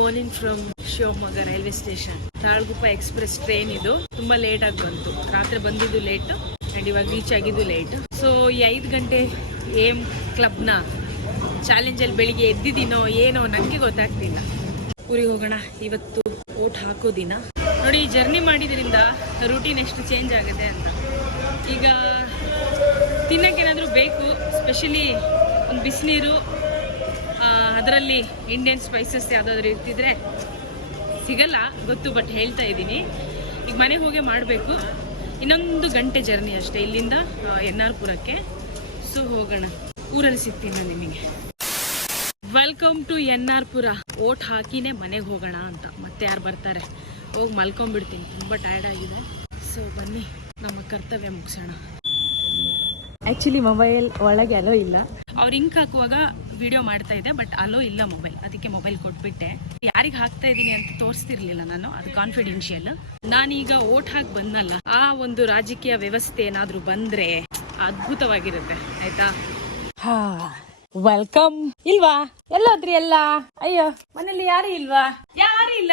Morning from Shivamogga railway station Talguppa express train ಇದು. ತುಂಬಾ late ಆಗಿ ಬಂತು. ರಾತ್ರಿ ಬಂದಿದ್ದು ಲೇಟ್ ಅಂಡ್ ಇವಾಗ ರೀಚ್ ಆಗಿದ್ದು ಲೇಟ್ ಸೊ ಈ ಐದು ಗಂಟೆ ಏಮ್ ಕ್ಲಬ್ನ ಚಾಲೆಂಜಲ್ಲಿ ಬೆಳಿಗ್ಗೆ ಎದ್ದಿದ್ದೀನೋ ಏನೋ ನನಗೆ ಗೊತ್ತಾಗ್ತಿಲ್ಲ. ಊರಿಗೆ ಹೋಗೋಣ. ಇವತ್ತು ಓಟ್ ಹಾಕೋ ದಿನ. ನೋಡಿ ಜರ್ನಿ ಮಾಡಿದ್ರಿಂದ ರೂಟೀನ್ ಎಷ್ಟು ಚೇಂಜ್ ಆಗುತ್ತೆ ಅಂತ. ಈಗ ತಿನ್ನೋಕ್ಕೇನಾದರೂ ಬೇಕು ಸ್ಪೆಷಲಿ ಒಂದು ಬಿಸಿನೀರು ಅದರಲ್ಲಿ ಇಂಡಿಯನ್ ಸ್ಪೈಸಸ್ ಯಾವುದಾದ್ರೂ ಇರ್ತಿದ್ರೆ ಸಿಗಲ್ಲ ಗೊತ್ತು ಬಟ್ ಹೇಳ್ತಾ ಇದ್ದೀನಿ. ಈಗ ಮನೆಗೆ ಹೋಗಿ ಮಾಡಬೇಕು. ಇನ್ನೊಂದು ಗಂಟೆ ಜರ್ನಿ ಅಷ್ಟೇ ಇಲ್ಲಿಂದ ಎನ್ ಆರ್ ಪುರಕ್ಕೆ ಸೊ ಹೋಗೋಣ. ಊರಲ್ಲಿ ಸಿಗ್ತೀನಿ ನಾನು ನಿಮಗೆ. Welcome to N R Pura vote ಹಾಕಿನೇ ಮನೆಗೆ ಹೋಗೋಣ ಅಂತ. ಮತ್ತೆ ಯಾರು ಬರ್ತಾರೆ? ಹೋಗಿ ಮಲ್ಕೊಂಡ್ಬಿಡ್ತೀನಿ ತುಂಬ ಟಯರ್ಡ್ ಆಗಿದೆ. ಸೊ ಬನ್ನಿ. ನಮ್ಮ ಕರ್ತವ್ಯ ಮುಗಿಸೋಣ. ಆ್ಯಕ್ಚುಲಿ ಮೊಬೈಲ್ ಒಳಗೆ ಅಲೋ ಇಲ್ಲ. ಅವ್ರು ಇಂಕ್ ಹಾಕುವಾಗ ವಿಡಿಯೋ ಮಾಡ್ತಾ ಇದ್ದೆ ಬಟ್ ಅಲೋ ಇಲ್ಲ ಮೊಬೈಲ್ ಅದಕ್ಕೆ ಮೊಬೈಲ್ ಕೊಟ್ಬಿಟ್ಟೆ. ಯಾರಿಗೆ ಹಾಕ್ತಾ ಇದ್ದೀನಿ ಅಂತ ತೋರಿಸ್ತಿರ್ಲಿಲ್ಲ ನಾನು, ಅದು ಕಾನ್ಫಿಡೆನ್ಷಿಯಲ್ ನಾನೀಗ ಓಟ್ ಹಾಕಿ ಬಂದಲ್ಲ ಆ ಒಂದು ರಾಜಕೀಯ ವ್ಯವಸ್ಥೆ ಏನಾದರೂ ಬಂದ್ರೆ ಅದ್ಭುತವಾಗಿರುತ್ತೆ, ಆಯ್ತಾ? ಹಾ. ವೆಲ್ಕಮ್ ಇಲ್ವಾ? ಎಲ್ಲೋದ್ರಿ ಎಲ್ಲ? ಅಯ್ಯೋ ಮನೇಲಿ ಯಾರು ಇಲ್ವಾ? ಯಾರು ಇಲ್ಲ.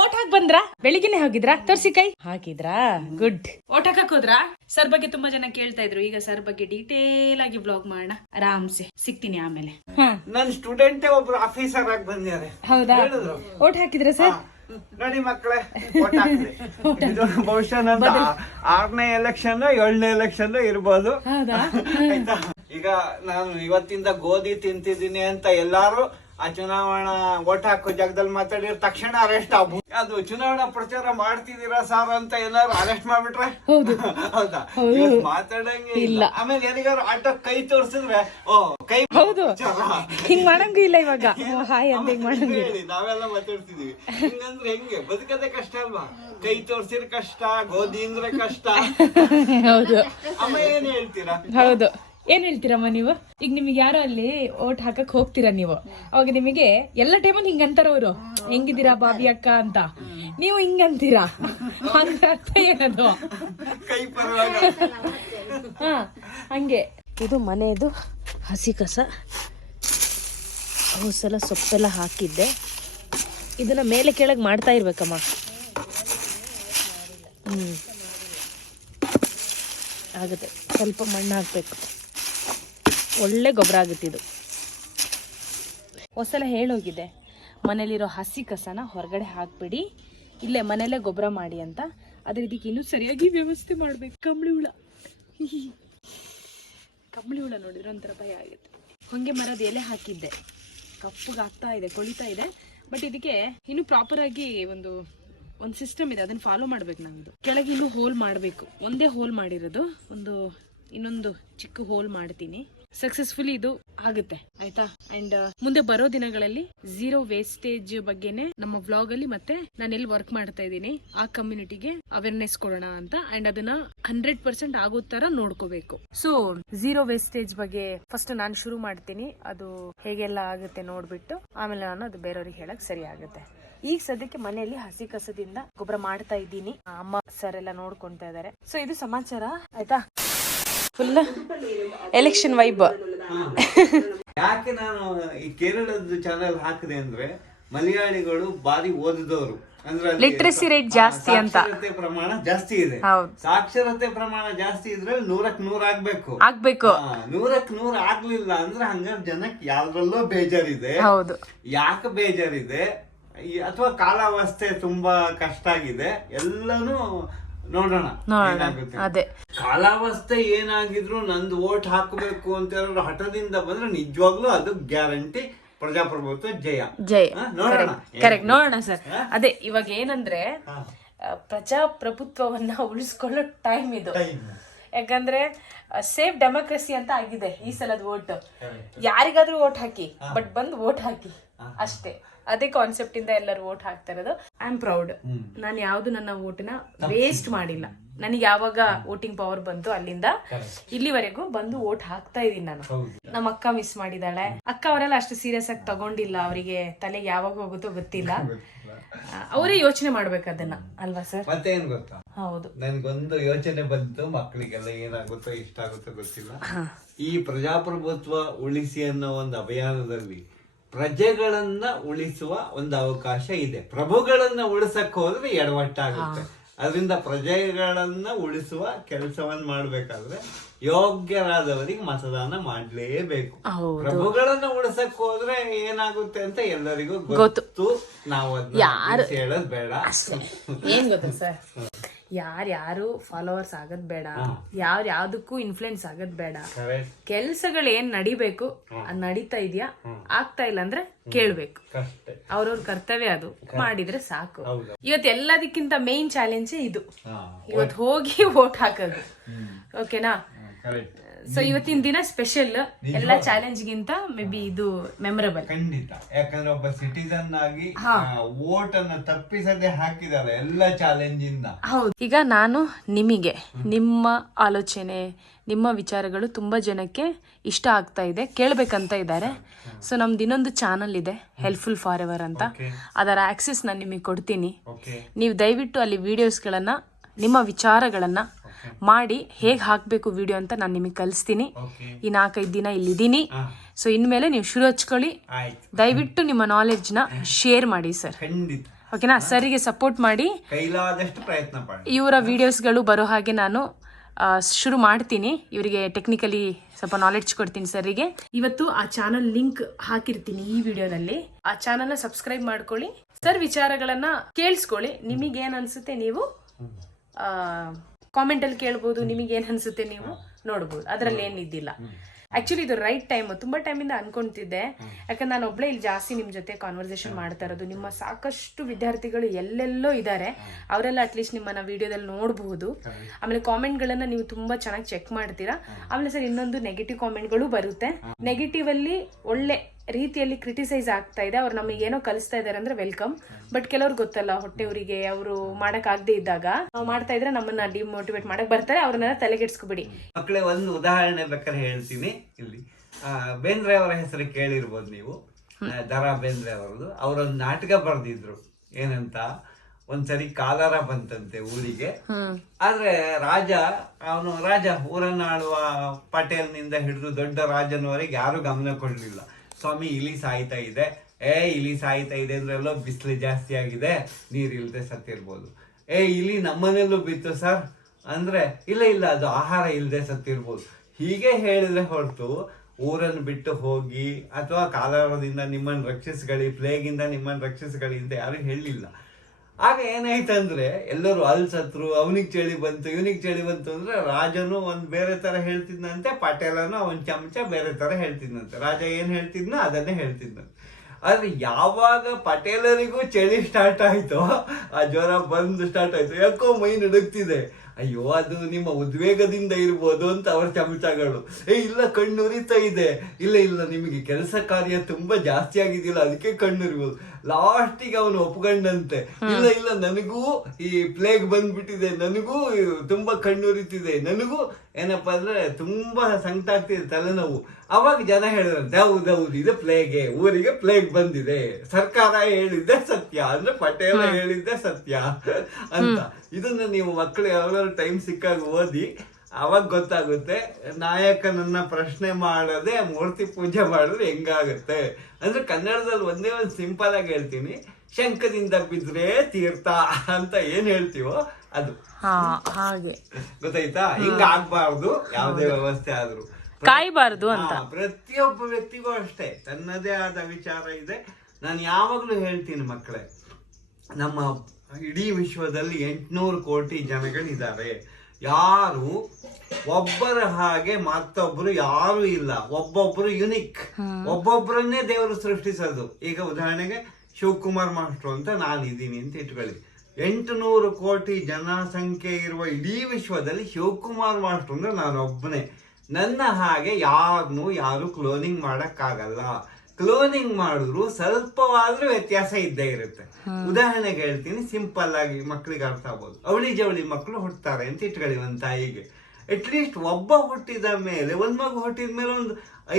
ಓಟ್ ಹಾಕ್ ಬಂದ್ರ? ಬೆಳಿಗ್ಗೆನೆ ಹೋಗಿದ್ರಾ? ತೋರ್ಸಿ ಕೈ. ಹಾಕಿದ್ರಾ? ಗುಡ್ ಓಟ್ ಹಾಕಕ್ ಹೋದ್ರ? ಸರ್ ಬಗ್ಗೆ ತುಂಬಾ ಜನ ಕೇಳ್ತಾ ಇದ್ರು. ಈಗ ಸರ್ ಬಗ್ಗೆ ಡೀಟೇಲ್ ಆಗಿ ಬ್ಲಾಗ್ ಮಾಡೋಣ. ಆರಾಮ್ಸೆ. ಸಿಗ್ತೀನಿ ಆಮೇಲೆ. ನನ್ ಸ್ಟೂಡೆಂಟ್ ಒಬ್ರು ಆಫೀಸರ್ ಆಗಿ ಬಂದಿದ್ದಾರೆ. ಹೌದಾ? ಓಟ್ ಹಾಕಿದ್ರ ಸರ್? ನೋಡಿ ಮಕ್ಕಳೇ ಬಹುಶಃ ನಂದು. ಆರನೇ ಎಲೆಕ್ಷನ್ ಏಳನೇ ಎಲೆಕ್ಷನ್ ಇರ್ಬೋದು. ಆಯ್ತಾ? ಈಗ ನಾನು ಇವತ್ತಿಂದ ಗೋಧಿ ತಿಂತಿದ್ದೀನಿ ಅಂತ ಎಲ್ಲಾರು ಆ ಚುನಾವಣಾ ಓಟ್ ಹಾಕೋ ಜಾಗದಲ್ಲಿ ಮಾತಾಡಿದ್ರೆ ತಕ್ಷಣ ಅರೆಸ್ಟ್ ಆಗ್ಬೋದು ಅದು ಚುನಾವಣಾ ಪ್ರಚಾರ ಮಾಡ್ತಿದ್ದೀರಾ ಸರ್ ಅಂತ ಎಲ್ಲಾರು ಅರೆಸ್ಟ್ ಮಾಡ್ಬಿಟ್ರೆ? ಹೌದು. ಮಾತಾಡಂಗೆ ಇಲ್ಲ. ಆಮೇಲೆ ಯಾರಿಗಾರು ಆಟೋ ಕೈ ತೋರ್ಸಿದ್ರೆ? ಓ ಕೈ ಹೌದು. ಹಿಂಗ್ ಮಾಡಂಗೂ ಇಲ್ಲ ಇವಾಗ. ಹಾಯ್ ಅಂತ ಹಿಂಗ್ ಮಾಡಂಗಿಲ್ಲ ಹೇಳಿ ನಾವೆಲ್ಲ ಮಾತಾಡ್ತಿದೀವಿ ಹಿಂಗಂದ್ರೆ ಹೆಂಗೆ? ಬದುಕದೆ ಕಷ್ಟ ಅಲ್ವಾ? ಕೈ ತೋರ್ಸಿದ್ರೆ ಕಷ್ಟ ಗೋಧಿ ಅಂದ್ರೆ ಕಷ್ಟ. ಹೌದು. ಅಮ್ಮ ಏನ್ ಹೇಳ್ತೀರಾ? ಹೌದು. ಏನ್ ಹೇಳ್ತೀರಮ್ಮ ನೀವು? ಈಗ ನಿಮಗೆ ಯಾರೋ ಅಲ್ಲಿ ಓಟ್ ಹಾಕಕ್ ಹೋಗ್ತೀರಾ ನೀವು? ಅವಾಗ ನಿಮಗೆ ಎಲ್ಲ ಟೈಮಲ್ಲಿ ಹಿಂಗ ಅಂತಾರ ಅವರು. ಹೆಂಗಿದ್ದೀರಾ ಬಾಬಿ ಅಕ್ಕ ಅಂತ? ನೀವು ಹಿಂಗ ಅಂತೀರಾ ಅರ್ಥ ಏನದು? ಕೈ ಪರವಾಗ ಹಾ ಹಂಗೆ. ಇದು ಮನೆಯದು ಹಸಿ ಕಸ. ಸಲ ಸೊಪ್ಪೆಲ್ಲ ಹಾಕಿದ್ದೆ. ಇದನ್ನ ಮೇಲೆ ಕೆಳಗೆ ಮಾಡ್ತಾ ಇರ್ಬೇಕಮ್ಮ. ಹ್ಮ್. ಆಗುತ್ತೆ. ಸ್ವಲ್ಪ ಮಣ್ಣು ಹಾಕ್ಬೇಕು ಒಳ್ಳೆ ಗೊಬ್ಬರ ಆಗುತ್ತೆ ಇದು. ಹೊಸಲ ಹೇಳೋಗಿದೆ, ಮನೇಲಿರೋ ಹಸಿ ಕಸನ ಹೊರಗಡೆ ಹಾಕ್ಬಿಡಿ, ಇಲ್ಲೇ ಮನೆಯಲ್ಲೇ ಗೊಬ್ಬರ ಮಾಡಿ ಅಂತ. ಆದರೆ ಇದಕ್ಕೆ ಇನ್ನೂ ಸರಿಯಾಗಿ ವ್ಯವಸ್ಥೆ ಮಾಡ್ಬೇಕು. ಕಂಬಳಿ ಹುಳ. ಕಂಬಳಿ ಹುಳ ನೋಡಿದ್ರೆ ಒಂಥರ ಭಯ ಆಗುತ್ತೆ. ಹೊಂಗೆ ಮರದ ಎಲೆ ಹಾಕಿದ್ದೆ. ಕಪ್ಪಗೆ ಆಗ್ತಾ ಇದೆ, ಕೊಳಿತಾ ಇದೆ. ಬಟ್ ಇದಕ್ಕೆ ಇನ್ನು ಪ್ರಾಪರ್ ಆಗಿ ಒಂದು ಒಂದು ಸಿಸ್ಟಮ್ ಇದೆ. ಅದನ್ನ ಫಾಲೋ ಮಾಡ್ಬೇಕು ನಮ್ದು. ಕೆಳಗೆ ಇನ್ನೂ ಹೋಲ್ ಮಾಡಬೇಕು. ಒಂದೇ ಹೋಲ್ ಮಾಡಿರೋದು. ಒಂದು, ಇನ್ನೊಂದು ಚಿಕ್ಕ ಹೋಲ್ ಮಾಡ್ತೀನಿ. ಸಕ್ಸಸ್ಫುಲಿ ಇದು ಆಗುತ್ತೆ, ಆಯ್ತಾ? ಅಂಡ್ ಮುಂದೆ ಬರೋ ದಿನಗಳಲ್ಲಿ ಝೀರೋ ವೇಸ್ಟೇಜ್ ಬಗ್ಗೆನೆ ನಮ್ಮ ವ್ಲಾಗ್ ಅಲ್ಲಿ ಮತ್ತೆ ನಾನು ಎಲ್ಲಿ ವರ್ಕ್ ಮಾಡ್ತಾ ಇದ್ದೀನಿ, ಆ ಕಮ್ಯುನಿಟಿಗೆ ಅವೇರ್ನೆಸ್ ಕೊಡೋಣ ಅಂತ. ಅಂಡ್ ಅದನ್ನ ಹಂಡ್ರೆಡ್ ಪರ್ಸೆಂಟ್ ಆಗೋ ತರ ನೋಡ್ಕೋಬೇಕು. ಸೊ ಝೀರೋ ವೇಸ್ಟೇಜ್ ಬಗ್ಗೆ ಫಸ್ಟ್ ನಾನು ಶುರು ಮಾಡ್ತೀನಿ. ಅದು ಹೇಗೆಲ್ಲ ಆಗುತ್ತೆ ನೋಡ್ಬಿಟ್ಟು, ಆಮೇಲೆ ನಾನು ಅದು ಬೇರೆಯವ್ರಿಗೆ ಹೇಳಕ್ ಸರಿ ಆಗುತ್ತೆ. ಈಗ ಸದ್ಯಕ್ಕೆ ಮನೆಯಲ್ಲಿ ಹಸಿ ಕಸದಿಂದ ಗೊಬ್ಬರ ಮಾಡ್ತಾ ಇದ್ದೀನಿ. ಅಮ್ಮ ಸರ್ ಎಲ್ಲ ನೋಡ್ಕೊಂತ ಇದಾರೆ. ಸೊ ಇದು ಸಮಾಚಾರ, ಆಯ್ತಾ? ಫುಲ್ ಎಲೆಕ್ಷನ್ ವೈಬ್ ಯಾಕೆ ನಾನು ಈ ಕೇರಳದ ಚಾನೆಲ್ ಹಾಕಿದೆ ಅಂದ್ರೆ ಮಲಯಾಳಿಗಳು ಬಾರಿ ಓದಿದವರು. ಅಂದ್ರೆ ಲಿಟ್ರಸಿ ರೇಟ್ ಜಾಸ್ತಿ ಅಂತ. ಸಾಕ್ಷರತೆ ಪ್ರಮಾಣ ಜಾಸ್ತಿ ಇದೆ. ಸಾಕ್ಷರತೆ ಪ್ರಮಾಣ ಜಾಸ್ತಿ ಇದ್ರೆ ನೂರಕ್ ನೂರ್ ಆಗ್ಬೇಕು. ಆಗ್ಬೇಕು. ನೂರಕ್ ನೂರ್ ಆಗ್ಲಿಲ್ಲ ಅಂದ್ರೆ ಹಂಗಾರ ಜನಕ್ಕೆ ಯಾವ್ದ್ರಲ್ಲೋ ಬೇಜಾರಿದೆ. ಹೌದು. ಯಾಕೆ ಬೇಜಾರಿದೆ? ಅಥವಾ ಕಾಲಾವಸ್ಥೆ ತುಂಬಾ ಕಷ್ಟ ಆಗಿದೆ. ಎಲ್ಲಾನು ನೋಡೋಣ. ನೋಡೋಣ. ಅದೇ. ಕಾಲಾವಸ್ಥೆ ಏನಾಗಿದ್ರು ನಂದು ಓಟ್ ಹಾಕಬೇಕು ಅಂತ ಹೇಳೋರು ಹಠದಿಂದ ಬಂದ್ರೆ ನಿಜವಾಗ್ಲೂ ಅದು ಗ್ಯಾರಂಟಿ ಪ್ರಜಾಪ್ರಭುತ್ವ ಜಯ. ಜಯ. ನೋಡೋಣ. ಕರೆಕ್ಟ್ ನೋಡೋಣ ಸರ್. ಅದೇ ಇವಾಗ ಏನಂದ್ರೆ ಪ್ರಜಾಪ್ರಭುತ್ವವನ್ನ ಉಳಿಸ್ಕೊಳ್ಳೋ ಟೈಮ್ ಇದು. ಯಾಕಂದ್ರೆ ಸೇಫ್ ಡೆಮೋಕ್ರಸಿ ಅಂತ ಆಗಿದೆ ಈ ಸಲದ ವೋಟ್ ಯಾರಿಗಾದ್ರೂ ವೋಟ್ ಹಾಕಿ ಬಟ್ ಬಂದು ವೋಟ್ ಹಾಕಿ ಅಷ್ಟೇ. ಅದೇ ಕಾನ್ಸೆಪ್ಟ್ ಇಂದ ಎಲ್ಲರೂ ವೋಟ್ ಹಾಕ್ತಾ ಇರೋದು. ಐ ಆಮ್ ಪ್ರೌಡ್ ನಾನು ಯಾವ್ದು ನನ್ನ ವೋಟ್ನ ವೇಸ್ಟ್ ಮಾಡಿಲ್ಲ. ನನಗೆ ಯಾವಾಗ ವೋಟಿಂಗ್ ಪವರ್ ಬಂತು ಅಲ್ಲಿಂದ ಇಲ್ಲಿವರೆಗೂ ಬಂದು ವೋಟ್ ಹಾಕ್ತಾ ಇದೀನಿ ನಾನು. ನಮ್ಮ ಅಕ್ಕ ಮಿಸ್ ಮಾಡಿದಾಳೆ. ಅಕ್ಕ ಅವರೆಲ್ಲ ಅಷ್ಟು ಸೀರಿಯಸ್ ಆಗಿ ತಗೊಂಡಿಲ್ಲ. ಅವರಿಗೆ ತಲೆಗೆ ಯಾವಾಗ ಹೋಗುತ್ತೋ ಗೊತ್ತಿಲ್ಲ. ಅವರೇ ಯೋಚನೆ ಮಾಡ್ಬೇಕು ಅದನ್ನ. ಅಲ್ವಾ ಸರ್ ಮತ್ತೆ ಏನ್ ಗೊತ್ತಾ? ಹೌದು. ನನ್ಗೊಂದು ಯೋಚನೆ ಬಂತು. ಮಕ್ಕಳಿಗೆಲ್ಲ ಏನಾಗುತ್ತೋ ಇಷ್ಟ ಆಗುತ್ತೋ ಗೊತ್ತಿಲ್ಲ ಈ ಪ್ರಜಾಪ್ರಭುತ್ವ ಉಳಿಸಿ ಅನ್ನೋ ಒಂದು ಅಭಿಯಾನದಲ್ಲಿ ಪ್ರಜೆಗಳನ್ನ ಉಳಿಸುವ ಒಂದು ಅವಕಾಶ ಇದೆ. ಪ್ರಭುಗಳನ್ನ ಉಳಿಸಕ್ಕೆ ಹೋದ್ರೆ ಎಡವಟ್ಟಾಗುತ್ತೆ. ಅದರಿಂದ ಪ್ರಜೆಗಳನ್ನ ಉಳಿಸುವ ಕೆಲಸವನ್ನ ಮಾಡ್ಬೇಕಾದ್ರೆ ಯೋಗ್ಯರಾದವರಿಗೆ ಮತದಾನ ಮಾಡ್ಲೇಬೇಕು. ಪ್ರಭುಗಳನ್ನ ಉಳಿಸಕ್ ಹೋದ್ರೆ ಏನಾಗುತ್ತೆ ಅಂತ ಎಲ್ಲರಿಗೂ ಗೊತ್ತು. ನಾವು ಹೇಳೋದ್ ಬೇಡ. ಏನ್ ಗೊತ್ತಾ ಸರ್? ಯಾರ್ಯಾರು ಫಾಲೋವರ್ಸ್ ಆಗದ್ ಬೇಡ. ಯಾವ ಯಾವ್ದಕ್ಕೂ ಇನ್ಫ್ಲುಯೆನ್ಸ್ ಆಗದ್ ಬೇಡ. ಕೆಲ್ಸಗಳು ಏನ್ ನಡಿಬೇಕು ಅದ್ ನಡೀತಾ ಇದೆಯಾ? ಆಗ್ತಾ ಇಲ್ಲ ಅಂದ್ರೆ ಕೇಳ್ಬೇಕು. ಅವ್ರವ್ರ ಕರ್ತವ್ಯ ಅದು. ಮಾಡಿದ್ರೆ ಸಾಕು. ಇವತ್ ಇವತ್ತು ಎಲ್ಲದಕ್ಕಿಂತ ಮೇನ್ ಚಾಲೆಂಜ್ ಇದು. ಇವತ್ ಇವತ್ತು ಹೋಗಿ ವೋಟ್ ಹಾಕೋದು. ಓಕೆನಾ ಸೊ ಇವತ್ತಿನ ದಿನ ಸ್ಪೆಷಲ್ ಎಲ್ಲ ಚಾಲೆಂಜ್ ಗಿಂತ ಮೇ ಬಿ ಇದು ಮೆಮೊರಬಲ್ ಖಂಡಿತ. ಯಾಕಂದ್ರೆ ಒಬ್ಬ ಸಿಟಿಸನ್ ಆಗಿ ವೋಟ್ ಅನ್ನ ತಪ್ಪಿಸದೆ ಹಾಕಿದಾರೆ ಎಲ್ಲ ಚಾಲೆಂಜ್ ಇಂದ. ಹೌದು. ಈಗ ನಾನು ನಿಮಗೆ ನಿಮ್ಮ ಆಲೋಚನೆ ನಿಮ್ಮ ವಿಚಾರಗಳು ತುಂಬ ಜನಕ್ಕೆ ಇಷ್ಟ ಆಗ್ತಾ ಇದೆ ಕೇಳಬೇಕಂತ ಇದ್ದಾರೆ. ಸೊ ನಮ್ದು ಇನ್ನೊಂದು ಚಾನಲ್ ಇದೆ ಹೆಲ್ಪ್ಫುಲ್ ಫಾರ್ ಎವರ್ ಅಂತ. ಅದರ ಆಕ್ಸೆಸ್ ನಾನು ನಿಮಗೆ ಕೊಡ್ತೀನಿ. ನೀವು ದಯವಿಟ್ಟು ಅಲ್ಲಿ ವಿಡಿಯೋಸ್ಗಳನ್ನು ನಿಮ್ಮ ವಿಚಾರಗಳನ್ನು ಮಾಡಿ ಹೇಗೆ ಹಾಕಬೇಕು ವಿಡಿಯೋ ಅಂತ ನಾನು ನಿಮಗೆ ಕಲಿಸ್ತೀನಿ. ಈ ನಾಲ್ಕೈದು ದಿನ ಇಲ್ಲಿದ್ದೀನಿ. ಸೊ ಇನ್ಮೇಲೆ ನೀವು ಶುರು ಹಚ್ಕೊಳ್ಳಿ. ದಯವಿಟ್ಟು ನಿಮ್ಮ ನಾಲೆಡ್ಜ್ನ ಶೇರ್ ಮಾಡಿ ಸರ್ ಓಕೆನಾ ಸರಿಗೆ ಸಪೋರ್ಟ್ ಮಾಡಿ. ಪ್ರಯತ್ನ ಇವರ ವಿಡಿಯೋಸ್ಗಳು ಬರೋ ಹಾಗೆ ನಾನು ಶುರು ಮಾಡ್ತೀನಿ. ಇವರಿಗೆ ಟೆಕ್ನಿಕಲಿ ಸ್ವಲ್ಪ ನಾಲೆಡ್ಜ್ ಕೊಡ್ತೀನಿ ಸರಿಗೆ ಇವತ್ತು ಆ ಚಾನಲ್ ಲಿಂಕ್ ಹಾಕಿರ್ತೀನಿ ಈ ವಿಡಿಯೋನಲ್ಲಿ ಆ ಚಾನಲ್ನ ಸಬ್ಸ್ಕ್ರೈಬ್ ಮಾಡ್ಕೊಳ್ಳಿ. ಸರ್ ವಿಚಾರಗಳನ್ನ ಕೇಳಿಸ್ಕೊಳ್ಳಿ. ನಿಮಗೇನು ಅನ್ಸುತ್ತೆ ನೀವು? ಕಾಮೆಂಟ್ ಅಲ್ಲಿ ಕೇಳ್ಬೋದು ನಿಮಗೆ ಏನ್ ಅನ್ಸುತ್ತೆ ನೀವು ನೋಡ್ಬೋದು. ಅದರಲ್ಲಿ ಏನಿದ್ದಿಲ್ಲ. ಆಕ್ಚುಲಿ ಇದು ರೈಟ್ ಟೈಮ್ ತುಂಬಾ ಟೈಮಿಂದ ಅನ್ಕೊಂತಿದ್ದೆ. ಯಾಕಂದ್ರೆ ನಾನು ಒಬ್ಳೆ ಇಲ್ಲಿ ಜಾಸ್ತಿ ನಿಮ್ ಜೊತೆ ಕಾನ್ವರ್ಸೇಷನ್ ಮಾಡ್ತಾ ಇರೋದು. ನಿಮ್ಮ ಸಾಕಷ್ಟು ವಿದ್ಯಾರ್ಥಿಗಳು ಎಲ್ಲೆಲ್ಲೋ ಇದ್ದಾರೆ ಅವರೆಲ್ಲ ಅಟ್ಲೀಸ್ಟ್ ನಿಮ್ಮನ್ನ ವಿಡಿಯೋದಲ್ಲಿ ನೋಡಬಹುದು ಆಮೇಲೆ ಕಾಮೆಂಟ್ಗಳನ್ನ ನೀವು ತುಂಬಾ ಚೆನ್ನಾಗಿ ಚೆಕ್ ಮಾಡ್ತೀರಾ. ಆಮೇಲೆ ಸರ್ ಇನ್ನೊಂದು ನೆಗೆಟಿವ್ ಕಾಮೆಂಟ್ಗಳು ಬರುತ್ತೆ. ನೆಗೆಟಿವ್ ಅಲ್ಲಿ ಒಳ್ಳೆ ರೀತಿಯಲ್ಲಿ ಕ್ರಿಟಿಸೈಸ್ ಆಗ್ತಾ ಇದೆ. ಅವ್ರು ನಮಗೆ ಏನೋ ಕಲಿಸ್ತಾ ಇದಾರೆ ಅಂದ್ರೆ ವೆಲ್ಕಮ್ ಬಟ್ ಕೆಲವ್ರು ಗೊತ್ತಲ್ಲ ಹೊಟ್ಟೆವರಿಗೆ ಅವರು ಮಾಡಕ್ ಆಗದೆ ಇದ್ದಾಗ. ನಾವು ಮಾಡ್ತಾ ಇದ್ರೆ ನಮ್ಮನ್ನ ಡಿಮೋಟಿವೇಟ್ ಮಾಡಕ್ ಬರ್ತಾರೆ. ಅವ್ರನ್ನ ತಲೆಗೆಡ್ಸ್ಕೊಬಿಡಿ. ಮಕ್ಕಳೇ ಒಂದು ಉದಾಹರಣೆ ಬೇಕಾದ್ರೆ ಹೇಳ್ತೀನಿ ಇಲ್ಲಿ. ಆ, ಬೇಂದ್ರೆ ಅವರ ಹೆಸರು ಕೇಳಿರ್ಬೋದು ನೀವು. ದರಾ ಬೇಂದ್ರೆ ಅವರದು. ಅವರೊಂದು ನಾಟಕ ಬರೆದಿದ್ರು. ಏನಂತ? ಒಂದ್ಸರಿ ಕಾಲಾರ ಬಂತಂತೆ ಊರಿಗೆ. ಆದ್ರೆ ರಾಜ ಅವನು ರಾಜ ಊರನ್ನ ಆಳುವ ಪಟೇಲ್ನಿಂದ ಹಿಡಿದು ದೊಡ್ಡ ರಾಜನವರೆಗೆ ಯಾರು ಗಮನ ಕೊಡ್ಲಿಲ್ಲ. ಸ್ವಾಮಿ, ಇಲಿ ಸಾಯ್ತಾ ಇದೆ. ಏ, ಇಲಿ ಸಾಯ್ತಾ ಇದೆ ಅಂದ್ರೆ ಎಲ್ಲೋ ಬಿಸಿಲು ಜಾಸ್ತಿ ಆಗಿದೆ, ನೀರ್ ಇಲ್ದೆ ಸತ್ತಿರ್ಬೋದು ಏ, ಇಲಿ ನಮ್ಮನೆಯಲ್ಲೂ ಬಿತ್ತು ಸರ್. ಅಂದ್ರೆ, ಇಲ್ಲ ಇಲ್ಲ, ಅದು ಆಹಾರ ಇಲ್ಲದೆ ಸತ್ತಿರ್ಬೋದು ಹೀಗೆ ಹೇಳಿದ್ರೆ ಹೊರತು ಊರನ್ನು ಬಿಟ್ಟು ಹೋಗಿ, ಅಥವಾ ಕಾಲಾರದಿಂದ ನಿಮ್ಮನ್ನು ರಕ್ಷಿಸ್ಗಳಿ ಪ್ಲೇಗಿಂದ ನಿಮ್ಮನ್ನು ರಕ್ಷಿಸ್ಗಳಿ ಅಂತ ಯಾರು ಹೇಳಿಲ್ಲ. ಆಗ ಏನಾಯ್ತಂದ್ರೆ ಎಲ್ಲರೂ ಅಲ್ಲಿ ಸತ್ರು ಅವನಿಗೆ ಚಳಿ ಬಂತು, ಇವನಿಗೆ ಚಳಿ ಬಂತು ಅಂದ್ರೆ ರಾಜನು ಒಂದ್ ಬೇರೆ ತರ ಹೇಳ್ತಿದ್ನಂತೆ, ಪಟೇಲನು ಅವನ ಚಮಚ ಬೇರೆ ತರ ಹೇಳ್ತಿದ್ನಂತೆ. ರಾಜ ಏನ್ ಹೇಳ್ತಿದ್ನ? ಅದನ್ನೇ ಹೇಳ್ತಿದ್ನ ಆದ್ರೆ ಯಾವಾಗ ಪಟೇಲರಿಗೂ ಚಳಿ ಸ್ಟಾರ್ಟ್ ಆಯ್ತೋ, ಆ ಜ್ವರ ಬಂದು ಸ್ಟಾರ್ಟ್ ಆಯ್ತು, ಯಾಕೋ ಮೈ ನಡುಗ್ತಿದೆ. ಅಯ್ಯೋ ಅದು ನಿಮ್ಮ ಉದ್ವೇಗದಿಂದ ಇರ್ಬೋದು ಅಂತ ಅವರ ಚಮಚಗಳು. ಏ ಇಲ್ಲ ಕಣ್ಣುರಿತಾ ಇದೆ. ಇಲ್ಲ ಇಲ್ಲ ನಿಮಗೆ ಕೆಲಸ ಕಾರ್ಯ ತುಂಬಾ ಜಾಸ್ತಿ ಆಗಿದೆಯಲ್ಲ ಅದಕ್ಕೆ ಕಣ್ಣುರಿಬೋದು ಲಾಸ್ಟಿಗೆ ಅವನು ಒಪ್ಕೊಂಡಂತೆ. ಇಲ್ಲ ಇಲ್ಲ ನನಗೂ ಈ ಪ್ಲೇಗ್ ಬಂದ್ಬಿಟ್ಟಿದೆ. ನನಗೂ ತುಂಬಾ ಕಣ್ಣುರಿತಿದೆ ನನಗೂ ಏನಪ್ಪಾ ಅಂದ್ರೆ ತುಂಬಾ ಸಂಕಟ ಆಗ್ತಿದೆ ತಲೆನೋವು. ಅವಾಗ ಜನ ಹೇಳಿದ್ರಂತೆ ಹೌದು ಹೌದು ಇದು ಪ್ಲೇಗೆ ಊರಿಗೆ ಪ್ಲೇಗ್ ಬಂದಿದೆ. ಸರ್ಕಾರ ಹೇಳಿದ್ದೆ ಸತ್ಯ ಅಂದ್ರೆ ಪಟೇಲ ಹೇಳಿದ್ದೆ ಸತ್ಯ ಅಂತ. ಇದನ್ನ ನೀವು ಮಕ್ಕಳು ಯಾವ್ದಾದ್ರು ಟೈಮ್ ಸಿಕ್ಕಾಗ ಓದಿ ಅವಾಗ ಗೊತ್ತಾಗುತ್ತೆ ನಾಯಕನನ್ನ ಪ್ರಶ್ನೆ ಮಾಡದೆ ಮೂರ್ತಿ ಪೂಜೆ ಮಾಡಿದ್ರೆ ಹೆಂಗಾಗುತ್ತೆ? ಅಂದ್ರೆ ಕನ್ನಡದಲ್ಲಿ ಒಂದೇ ಒಂದು ಸಿಂಪಲ್ ಆಗಿ ಹೇಳ್ತೀನಿ ಶಂಕದಿಂದ ಬಿದ್ರೆ ತೀರ್ಥ ಅಂತ ಏನ್ ಹೇಳ್ತೀವೋ ಅದು. ಹಾಗೆ. ಗೊತ್ತಾಯ್ತಾ? ಹಿಂಗ ಆಗ್ಬಾರ್ದು ಯಾವ್ದೇ ವ್ಯವಸ್ಥೆ ಆದ್ರೂ. ಕಾಯ್ಬಾರ್ದು ಅಂತ. ಪ್ರತಿಯೊಬ್ಬ ವ್ಯಕ್ತಿಗೂ ಅಷ್ಟೇ ತನ್ನದೇ ಆದ ವಿಚಾರ ಇದೆ. ನಾನು ಯಾವಾಗ್ಲೂ ಹೇಳ್ತೀನಿ ಮಕ್ಕಳೇ ನಮ್ಮ ಇಡೀ ವಿಶ್ವದಲ್ಲಿ ಎಂಟುನೂರು ಕೋಟಿ ಜನಗಳಿದ್ದಾರೆ. ಯಾರು? ಒಬ್ಬರ ಹಾಗೆ ಮತ್ತೊಬ್ರು ಯಾರು ಇಲ್ಲ. ಒಬ್ಬೊಬ್ರು ಯುನಿಕ್ ಒಬ್ಬೊಬ್ಬರನ್ನೇ ದೇವರು ಸೃಷ್ಟಿಸೋದು. ಈಗ ಉದಾಹರಣೆಗೆ ಶಿವಕುಮಾರ್ ಮಾಸ್ಟ್ರು ಅಂತ ನಾನು ಇದ್ದೀನಿ ಅಂತ ಇಟ್ಕೊಳ್ಳಿ. ಎಂಟು ನೂರು ಕೋಟಿ ಜನಸಂಖ್ಯೆ ಇರುವ ಇಡೀ ವಿಶ್ವದಲ್ಲಿ ಶಿವಕುಮಾರ್ ಮಾಸ್ಟ್ರು ಅಂದ್ರೆ ನಾನು ಒಬ್ಬನೇ ನನ್ನ ಹಾಗೆ ಯಾರನ್ನೂ ಯಾರು ಕ್ಲೋನಿಂಗ್ ಮಾಡಕ್ಕಾಗಲ್ಲ. ಕ್ಲೋನಿಂಗ್ ಮಾಡಿದ್ರು ಸ್ವಲ್ಪವಾದ್ರೂ ವ್ಯತ್ಯಾಸ ಇದ್ದೇ ಇರುತ್ತೆ. ಉದಾಹರಣೆಗೆ ಹೇಳ್ತೀನಿ ಸಿಂಪಲ್ ಆಗಿ ಮಕ್ಕಳಿಗೆ ಅರ್ಥ ಆಗ್ಬೋದು. ಅವಳಿ ಜವಳಿ ಮಕ್ಕಳು ಹುಟ್ಟುತ್ತಾರೆ ಅಂತ ಇಟ್ಕೊಳ್ಳಿ ಒಂದು ತಾಯಿಗೆ. ಅಟ್ಲೀಸ್ಟ್ ಒಬ್ಬ ಹುಟ್ಟಿದ ಮೇಲೆ ಒಂದ್ ಮಗು ಹುಟ್ಟಿದ ಮೇಲೆ ಒಂದು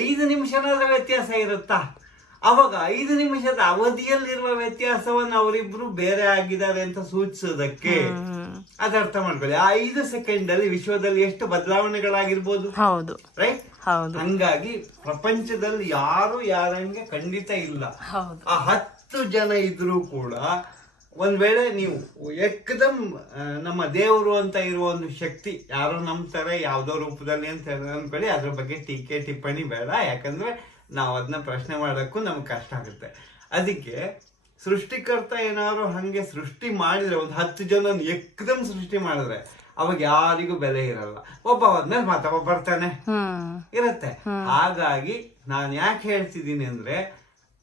ಐದು ನಿಮಿಷನಾದ್ರೂ ವ್ಯತ್ಯಾಸ ಇರುತ್ತಾ? ಅವಾಗ ಐದು ನಿಮಿಷದ ಅವಧಿಯಲ್ಲಿರುವ ವ್ಯತ್ಯಾಸವನ್ನು ಅವರಿಬ್ರು ಬೇರೆ ಆಗಿದ್ದಾರೆ ಅಂತ ಸೂಚಿಸೋದಕ್ಕೆ ಅದರ್ಥ ಮಾಡ್ಕೊಳ್ಳಿ. ಆ ಐದು ಸೆಕೆಂಡ್ ಅಲ್ಲಿ ವಿಶ್ವದಲ್ಲಿ ಎಷ್ಟು ಬದಲಾವಣೆಗಳಾಗಿರ್ಬೋದು? ರೈಟ್ ಹಂಗಾಗಿ ಪ್ರಪಂಚದಲ್ಲಿ ಯಾರು ಯಾರಂಗೆ ಖಂಡಿತ ಇಲ್ಲ. ಆ ಹತ್ತು ಜನ ಇದ್ರೂ ಕೂಡ ಒಂದ್ ವೇಳೆ ನೀವು ಎಕ್ದಮ್ ನಮ್ಮ ದೇವರು ಅಂತ ಇರುವ ಒಂದು ಶಕ್ತಿ ಯಾರೋ ನಂಬ್ತಾರೆ ಯಾವ್ದೋ ರೂಪದಲ್ಲಿ ಅಂತ ಅನ್ಕೊಳ್ಳಿ ಅದ್ರ ಬಗ್ಗೆ ಟೀಕೆ ಟಿಪ್ಪಣಿ ಬೇಡ. ಯಾಕಂದ್ರೆ ನಾವು ಅದನ್ನ ಪ್ರಶ್ನೆ ಮಾಡೋಕ್ಕೂ ನಮ್ಗೆ ಕಷ್ಟ ಆಗುತ್ತೆ. ಅದಕ್ಕೆ ಸೃಷ್ಟಿಕರ್ತ ಏನಾದ್ರು ಹಂಗೆ ಸೃಷ್ಟಿ ಮಾಡಿದ್ರೆ ಒಂದು ಹತ್ತು ಜನ ಎಕ್ದಮ್ ಸೃಷ್ಟಿ ಮಾಡಿದ್ರೆ ಅವಾಗ ಯಾರಿಗೂ ಬೆಲೆ ಇರಲ್ಲ. ಒಬ್ಬ ಹೋದ್ಮೇಲೆ ಮತ್ತೊಬ್ಬ ಬರ್ತಾನೆ. ಇರುತ್ತೆ. ಹಾಗಾಗಿ ನಾನು ಯಾಕೆ ಹೇಳ್ತಿದ್ದೀನಿ ಅಂದ್ರೆ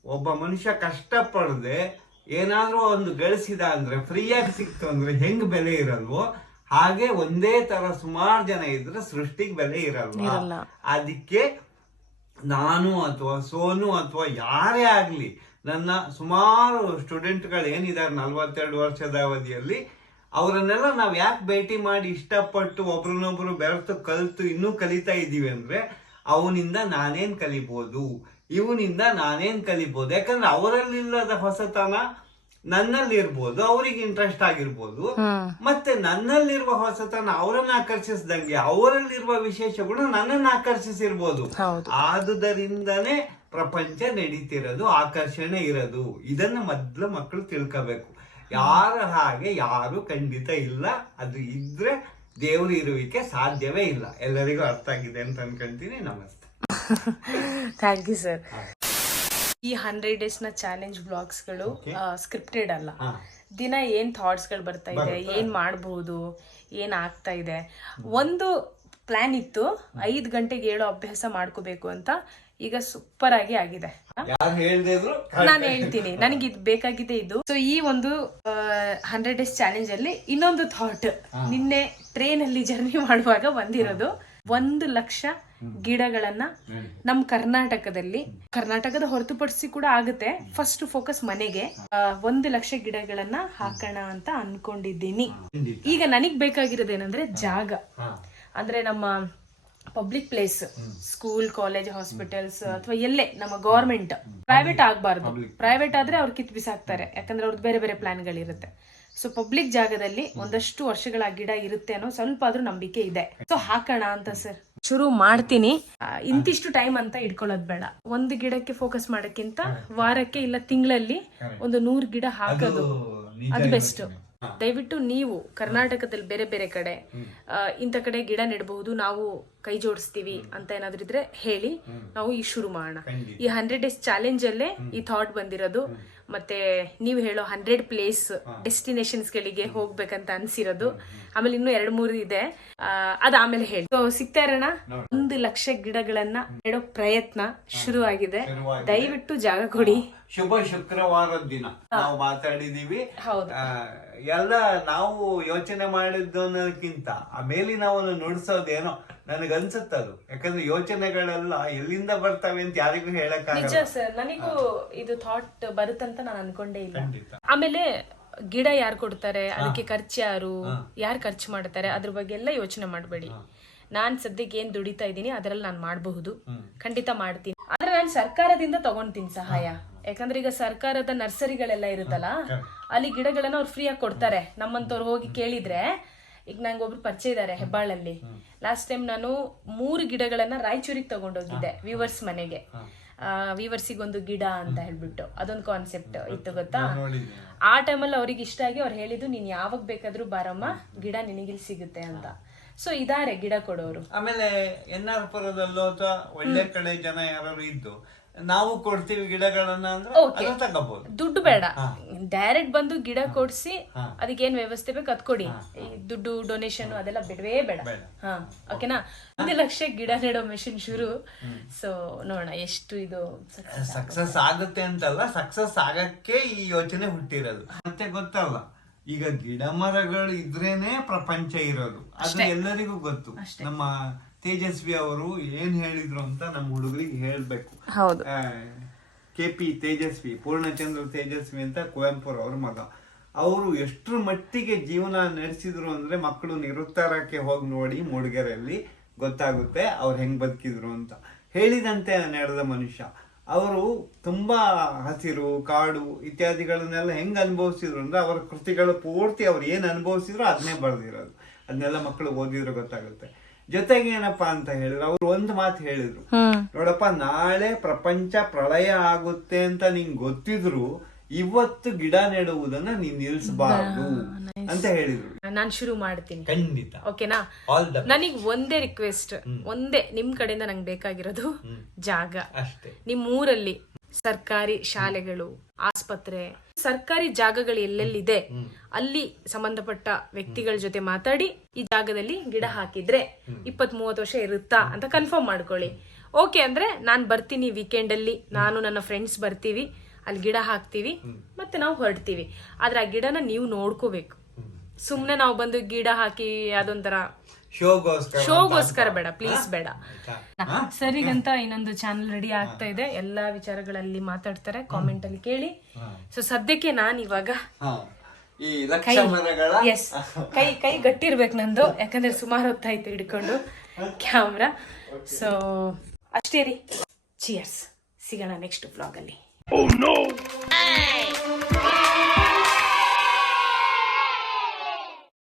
ಒಬ್ಬ ಮನುಷ್ಯ ಕಷ್ಟಪಡದೆ ಏನಾದ್ರೂ ಒಂದು ಗಳಿಸಿದ ಅಂದ್ರೆ ಫ್ರೀಯಾಗಿ ಸಿಕ್ತು ಅಂದ್ರೆ ಹೆಂಗ್ ಬೆಲೆ ಇರಲ್ವೋ ಹಾಗೆ ಒಂದೇ ತರ ಸುಮಾರು ಜನ ಇದ್ರೆ ಸೃಷ್ಟಿಗೆ ಬೆಲೆ ಇರಲ್ವ? ಇರಲ್ಲ. ಅದಕ್ಕೆ ನಾನು ಅಥವಾ ಸೋನು ಅಥವಾ ಯಾರೇ ಆಗ್ಲಿ ನನ್ನ ಸುಮಾರು ಸ್ಟೂಡೆಂಟ್ಗಳು ಏನಿದ್ದಾರೆ ನಲ್ವತ್ತೆರಡು ವರ್ಷದ ಅವಧಿಯಲ್ಲಿ ಅವರನ್ನೆಲ್ಲ ನಾವು ಯಾಕೆ ಭೇಟಿ ಮಾಡಿ ಇಷ್ಟಪಟ್ಟು ಒಬ್ರನ್ನೊಬ್ರು ಬೆರೆತು ಕಲಿತು ಇನ್ನೂ ಕಲಿತಾ ಇದ್ದೀವಿ ಅಂದ್ರೆ ಅವನಿಂದ ನಾನೇನ್ ಕಲಿಬೋದು? ಇವನಿಂದ ನಾನೇನ್ ಕಲಿಬೋದು? ಯಾಕಂದ್ರೆ ಅವರಲ್ಲಿಲ್ಲದ ಹೊಸತನ ನನ್ನಲ್ಲಿ ಇರ್ಬೋದು ಅವ್ರಿಗೆ ಇಂಟ್ರೆಸ್ಟ್ ಆಗಿರ್ಬೋದು. ಮತ್ತೆ ನನ್ನಲ್ಲಿರುವ ಹೊಸತನ ಅವರನ್ನ ಆಕರ್ಷಿಸಿದಂಗೆ ಅವರಲ್ಲಿರುವ ವಿಶೇಷ ಗುಣ ನನ್ನನ್ನು ಆಕರ್ಷಿಸಿರ್ಬೋದು. ಆದುದರಿಂದನೇ ಪ್ರಪಂಚ ನಡೀತಿರೋದು ಆಕರ್ಷಣೆ ಇರೋದು. ಇದನ್ನ ಮೊದ್ಲು ಮಕ್ಕಳು ತಿಳ್ಕೋಬೇಕು. ಯಾರ ಹಾಗೆ ಯಾರು ಖಂಡಿತ ಇಲ್ಲ. ಅದು ಇದ್ರೆ ದೇವರು ಇರುವಿಕೆ ಸಾಧ್ಯವೇ ಇಲ್ಲ. ಎಲ್ಲರಿಗೂ ಅರ್ಥ ಆಗಿದೆ ಅಂತ ಅನ್ಕೊಂತೀನಿ. ನಮಸ್ತೆ. ಥ್ಯಾಂಕ್ ಯು ಸರ್ ಈ ಹಂಡ್ರೆಡ್ ಡೇಸ್ನ ಚಾಲೆಂಜ್ ಬ್ಲಾಗ್ಸ್ಗಳು ಸ್ಕ್ರಿಪ್ಟೆಡ್ ಅಲ್ಲ. ದಿನ ಏನ್ ಥಾಟ್ಸ್ಗಳು ಬರ್ತಾ ಇದೆ ಏನ್ ಮಾಡಬಹುದು ಏನ್ ಆಗ್ತಾ ಇದೆ. ಒಂದು ಪ್ಲಾನ್ ಇತ್ತು ಐದು ಗಂಟೆಗೆ ಏಳು ಅಭ್ಯಾಸ ಮಾಡ್ಕೋಬೇಕು ಅಂತ. ಈಗ ಸೂಪರ್ ಆಗಿ ಆಗಿದೆ. ನಾನು ಹೇಳ್ತೀನಿ. ನನಗೆ ಇದು ಬೇಕಾಗಿದೆ ಇದು. ಸೊ ಈ ಒಂದು ಹಂಡ್ರೆಡ್ ಡೇಸ್ ಚಾಲೆಂಜ್ ಅಲ್ಲಿ ಇನ್ನೊಂದು ಥಾಟ್ ನಿನ್ನೆ ಟ್ರೈನ್ ಅಲ್ಲಿ ಜರ್ನಿ ಮಾಡುವಾಗ ಬಂದಿರೋದು. ಒಂದು ಲಕ್ಷ ಗಿಡಗಳನ್ನ ನಮ್ ಕರ್ನಾಟಕದಲ್ಲಿ ಕರ್ನಾಟಕದ ಹೊರತುಪಡಿಸಿ ಕೂಡ ಆಗುತ್ತೆ. ಫಸ್ಟ್ ಫೋಕಸ್ ಮನೆಗೆ. ಒಂದು ಲಕ್ಷ ಗಿಡಗಳನ್ನ ಹಾಕೋಣ ಅಂತ ಅನ್ಕೊಂಡಿದ್ದೀನಿ. ಈಗ ನನಗ್ ಬೇಕಾಗಿರೋದೇನಂದ್ರೆ ಜಾಗ. ಅಂದ್ರೆ ನಮ್ಮ public place school college hospitals ಅಥವಾ ಎಲ್ಲೇ ನಮ್ಮ ಗೌರ್ಮೆಂಟ್ ಪ್ರೈವೇಟ್ ಆಗಬಾರ್ದು. ಪ್ರೈವೇಟ್ ಆದ್ರೆ ಅವ್ರು ಕಿತ್ ಬಿಸಾಕ್ತಾರೆ. ಯಾಕಂದ್ರೆ ಅವ್ರದ್ದು ಬೇರೆ ಬೇರೆ ಪ್ಲಾನ್ಗಳಿರುತ್ತೆ ಸೊ ಪಬ್ಲಿಕ್ ಜಾಗದಲ್ಲಿ ಒಂದಷ್ಟು ವರ್ಷಗಳ ಗಿಡ ಇರುತ್ತೆ ಅನ್ನೋ ಸ್ವಲ್ಪ ಆದ್ರೂ ನಂಬಿಕೆ ಇದೆ. ಸೊ ಹಾಕೋಣ ಅಂತ ಸರ್ ಶುರು ಮಾಡ್ತೀನಿ. ಇಂತಿಷ್ಟು ಟೈಮ್ ಅಂತ ಇಟ್ಕೊಳ್ಳೋದು ಬೇಡ. ಒಂದು ಗಿಡಕ್ಕೆ ಫೋಕಸ್ ಮಾಡಕ್ಕಿಂತ ವಾರಕ್ಕೆ ಇಲ್ಲ ತಿಂಗಳಲ್ಲಿ ಒಂದು ನೂರು ಗಿಡ ಹಾಕೋದು. ಅದು ಬೆಸ್ಟ್ ದಯವಿಟ್ಟು ನೀವು ಕರ್ನಾಟಕದಲ್ಲಿ ಬೇರೆ ಬೇರೆ ಕಡೆ ಇಂತ ಇಂಥ ಕಡೆ ಗಿಡ ನೆಡಬಹುದು ನಾವು ಕೈ ಜೋಡಿಸ್ತೀವಿ ಅಂತ ಏನಾದ್ರೂ ಇದ್ರೆ ಹೇಳಿ ನಾವು ಈ ಶುರು ಮಾಡೋಣ. ಈ ಹಂಡ್ರೆಡ್ ಡೇಸ್ ಚಾಲೆಂಜ್ ಅಲ್ಲೇ ಈ ಥಾಟ್ ಬಂದಿರೋದು. ಮತ್ತೆ ನೀವು ಹೇಳೋ ಹಂಡ್ರೆಡ್ ಪ್ಲೇಸ್ ಡೆಸ್ಟಿನೇಷನ್ಸ್ ಗಳಿಗೆ ಹೋಗ್ಬೇಕಂತ ಅನ್ಸಿರೋದು. ಆಮೇಲೆ ಇನ್ನೂ ಎರಡ್ ಮೂರು ಇದೆ. ಅದ್ ಆಮೇಲೆ ಹೇಳಿ. ಸೊ ಸಿಗ್ತಾ ಇರೋಣ? ಒಂದು ಲಕ್ಷ ಗಿಡಗಳನ್ನ ನೆಡೋ ಪ್ರಯತ್ನ ಶುರು ಆಗಿದೆ. ದಯವಿಟ್ಟು ಜಾಗ ಕೊಡಿ. ಶುಭ ಶುಕ್ರವಾರದ ದಿನ ನಾವು ಮಾತಾಡಿದೀವಿ. ಹೌದು. ಆ, ಎಲ್ಲ ನಾವು ಯೋಚನೆ ಮಾಡಿದ್ದಕ್ಕಿಂತ ಆ ಮೇಲಿನವನು ನುಡಿಸೋದೇನೋ ನನಗೆ ಅದು ಯಾಕಂದ್ರೆ ಯೋಚನೆಗಳೆಲ್ಲ ಎಲ್ಲಿಂದ ಬರ್ತವೆ ಅಂತ ಯಾರಿಗೂ ಹೇಳಕ್ ನಿಜ ಸರ್ ನನಗೂ ಇದು ಥಾಟ್ ಬರುತ್ತಂತ ನಾನು ಅನ್ಕೊಂಡೇ ಇಲ್ಲ. ಖಂಡಿತ. ಆಮೇಲೆ ಗಿಡ ಯಾರು ಕೊಡ್ತಾರೆ ಅದಕ್ಕೆ ಖರ್ಚು ಯಾರು ಯಾರು ಖರ್ಚು ಮಾಡ್ತಾರೆ ಅದ್ರ ಬಗ್ಗೆ ಎಲ್ಲ ಯೋಚನೆ ಮಾಡಬೇಡಿ. ನಾನ್ ಸದ್ಯಕ್ಕೆ ಏನ್ ದುಡಿತಾ ಇದ್ದೀನಿ ಅದರಲ್ಲಿ ನಾನು ಮಾಡಬಹುದು. ಖಂಡಿತ ಮಾಡ್ತೀನಿ. ಆದ್ರೆ ನಾನು ಸರ್ಕಾರದಿಂದ ತಗೊಂತೀನಿ ಸಹಾಯ. ಯಾಕಂದ್ರೆ ಈಗ ಸರ್ಕಾರದ ನರ್ಸರಿಗಳೆಲ್ಲ ಇರುತ್ತಲ್ಲ ಅಲ್ಲಿ ಗಿಡಗಳನ್ನ ಅವ್ರು ಫ್ರೀಯಾಗಿ ಕೊಡ್ತಾರೆ. ನಮ್ಮಂತವ್ರು ಹೋಗಿ ಕೇಳಿದ್ರೆ ಈಗ ನಂಗೆ ಒಬ್ರು ಪರಿಚಯ ಇದ್ದಾರೆ ಹೆಬ್ಬಾಳಲ್ಲಿ. ಲಾಸ್ಟ್ ಟೈಮ್ ನಾನು ಮೂರು ಗಿಡಗಳನ್ನ ರಾಯಚೂರಿಗೆ ತಗೊಂಡೋಗಿದ್ದೆ ವಿವರ್ಸ್ ಮನೆಗೆ. ವಿವರ್ಸಿಗೆ ಒಂದು ಗಿಡ ಅಂತ ಹೇಳ್ಬಿಟ್ಟು ಅದೊಂದು ಕಾನ್ಸೆಪ್ಟ್ ಇತ್ತು ಗೊತ್ತಾ? ಆ ಟೈಮಲ್ಲಿ ಅವ್ರಿಗೆ ಇಷ್ಟ ಆಗಿ ಅವ್ರು ಹೇಳಿದ್ದು ನೀನ್ ಯಾವಾಗ ಬೇಕಾದ್ರೂ ಬಾರಮ್ಮ ಗಿಡ ನಿನಗಿಲ್ ಸಿಗುತ್ತೆ ಅಂತ. ಸೊ ಇದಾರೆ ಗಿಡ ಕೊಡೋರು. ಆಮೇಲೆ ಎನ್ ಆರ್ ಪುರದಲ್ಲೋ ಅಥವಾ ಒಳ್ಳೆ ಕಡೆ ಜನ ಯಾರು ಇದ್ದು ನಾವು ಕೊಡ್ತೀವಿ ಗಿಡಗಳನ್ನ ಅಂದ್ರೆ Okay. ಅದನ್ನ ತಗೋಬಹುದು ದುಡ್ಡು ಬೇಡ. ಡೈರೆಕ್ಟ್ ಬಂದು ಗಿಡ ಕೊಡ್ಸಿ ಅದಕ್ಕೆ ಏನ್ ವ್ಯವಸ್ಥೆ ಬೇಕು ಅದ್ ಕೊಡಿ. ಈ ದುಡ್ಡು ಡೊನೇಷನ್ ಅದೆಲ್ಲ ಬಿಡವೇ ಬೇಡ. ಬೇಡ. ಹಾ ಓಕೆನಾ ಒಂದು ಲಕ್ಷ ಗಿಡ ನೆಡೋ ಮೆಷಿನ್ ಶುರು. ಸೊ ನೋಡೋಣ ಎಷ್ಟು ಇದು ಸಕ್ಸಸ್ ಆಗುತ್ತೆ ಅಂತಲ್ಲ ಸಕ್ಸಸ್ ಆಗಕ್ಕೆ ಈ ಯೋಚನೆ ಹುಟ್ಟಿರೋದು. ಮತ್ತೆ ಗೊತ್ತಲ್ಲ ಈಗ ಗಿಡ ಮರಗಳು ಇದ್ರೇನೆ ಪ್ರಪಂಚ ಇರೋದು. ಅದು ಎಲ್ಲರಿಗೂ ಗೊತ್ತು. ನಮ್ಮ ತೇಜಸ್ವಿ ಅವರು ಏನ್ ಹೇಳಿದ್ರು ಅಂತ ನಮ್ಮ ಹುಡುಗರಿಗೆ ಹೇಳ್ಬೇಕು. ಹೌದು. ಕೆ ಪಿ ತೇಜಸ್ವಿ ಪೂರ್ಣಚಂದ್ರ ತೇಜಸ್ವಿ ಅಂತ ಕುವೆಂಪುರ ಅವ್ರ ಮಗ. ಅವರು ಎಷ್ಟ್ರ ಮಟ್ಟಿಗೆ ಜೀವನ ನಡೆಸಿದ್ರು ಅಂದ್ರೆ ಮಕ್ಕಳು ನಿರುತ್ತಾರಕ್ಕೆ ಹೋಗಿ ನೋಡಿ ಮೂಡಿಗೆರೆಯಲ್ಲಿ ಗೊತ್ತಾಗುತ್ತೆ ಅವ್ರು ಹೆಂಗ್ ಬದುಕಿದ್ರು ಅಂತ. ಹೇಳಿದಂತೆ ನಡೆದ ಮನುಷ್ಯ. ಅವರು ತುಂಬಾ ಹಸಿರು ಕಾಡು ಇತ್ಯಾದಿಗಳನ್ನೆಲ್ಲ ಹೆಂಗ್ ಅನುಭವಿಸಿದ್ರು ಅಂದ್ರೆ ಅವರ ಕೃತಿಗಳು ಪೂರ್ತಿ ಅವ್ರು ಏನ್ ಅನುಭವಿಸಿದ್ರು ಅದನ್ನೇ ಬರೆದಿರೋದು. ಅದನ್ನೆಲ್ಲ ಮಕ್ಕಳು ಓದಿದ್ರು ಗೊತ್ತಾಗುತ್ತೆ. ಜೊತೆಗೆ ಏನಪ್ಪಾ ಅಂತ ಹೇಳಿದ್ರು ಅವ್ರು ಒಂದು ಮಾತು ಹೇಳಿದ್ರು. ನೋಡಪ್ಪ ನಾಳೆ ಪ್ರಪಂಚ ಪ್ರಳಯ ಆಗುತ್ತೆ ಅಂತ ನಿಂಗ್ ಗೊತ್ತಿದ್ರು ಇವತ್ತು ಗಿಡ ನೆಡುವುದನ್ನ ನೀನ್ ನಿಲ್ಸಬಾರ್ದು ಅಂತ ಹೇಳಿದ್ರು. ನಾನು ಶುರು ಮಾಡ್ತೀನಿ. ಖಂಡಿತ. ಓಕೆನಾ? ನನಗ್ ಒಂದೇ ರಿಕ್ವೆಸ್ಟ್ ಒಂದೇ ನಿಮ್ ಕಡೆಯಿಂದ ನಂಗೆ ಬೇಕಾಗಿರೋದು ಜಾಗ. ಅಷ್ಟೇ. ನಿಮ್ ಊರಲ್ಲಿ ಸರ್ಕಾರಿ ಶಾಲೆಗಳು ಆಸ್ಪತ್ರೆ ಸರ್ಕಾರಿ ಜಾಗಗಳು ಎಲ್ಲೆಲ್ಲಿದೆ ಅಲ್ಲಿ ಸಂಬಂಧಪಟ್ಟ ವ್ಯಕ್ತಿಗಳ ಜೊತೆ ಮಾತಾಡಿ ಈ ಜಾಗದಲ್ಲಿ ಗಿಡ ಹಾಕಿದ್ರೆ ಇಪ್ಪತ್ ಮೂವತ್ತು ವರ್ಷ ಇರುತ್ತಾ ಅಂತ ಕನ್ಫರ್ಮ್ ಮಾಡ್ಕೊಳ್ಳಿ. ಓಕೆ ಅಂದ್ರೆ ನಾನ್ ಬರ್ತೀನಿ ವೀಕೆಂಡ್ ಅಲ್ಲಿ ನಾನು ನನ್ನ ಫ್ರೆಂಡ್ಸ್ ಬರ್ತೀವಿ ಅಲ್ಲಿ ಗಿಡ ಹಾಕ್ತಿವಿ ಮತ್ತೆ ನಾವು ಹೊರಡ್ತೀವಿ. ಆದ್ರೆ ಆ ಗಿಡನ ನೀವು ನೋಡ್ಕೋಬೇಕು. ಸುಮ್ನೆ ನಾವು ಬಂದು ಗಿಡ ಹಾಕಿ ಅದೊಂಥರ ಶೋಗೋಸ್ಕರ ಶೋಗೋಸ್ಕರ ಬೇಡ ಪ್ಲೀಸ್ ಬೇಡ? ಸರಿಗಂತ ಇನ್ನೊಂದು ಚಾನಲ್ ರೆಡಿ ಆಗ್ತಾ ಇದೆ. ಎಲ್ಲಾ ವಿಚಾರಗಳಲ್ಲಿ ಮಾತಾಡ್ತಾರೆ ಕಾಮೆಂಟ್ ಅಲ್ಲಿ ಕೇಳಿ. ಸೊ ಸದ್ಯಕ್ಕೆ ನಾನ್ ಇವಾಗ. ಈ ಲಕ್ಷ ಮರಗಳ ಎಸ್ ಕೈ ಕೈ ಗಟ್ಟಿರ್ಬೇಕು ನಂದು ಯಾಕಂದ್ರೆ ಸುಮಾರು ಹೊತ್ತಾಯ್ತು ಹಿಡ್ಕೊಂಡು ಕ್ಯಾಮ್ರಾ ಸೊ ಅಷ್ಟೇ ರೀ. ಚಿಯರ್ಸ್ ಸಿಗೋಣ ನೆಕ್ಸ್ಟ್ ಬ್ಲಾಗ್ ಅಲ್ಲಿ.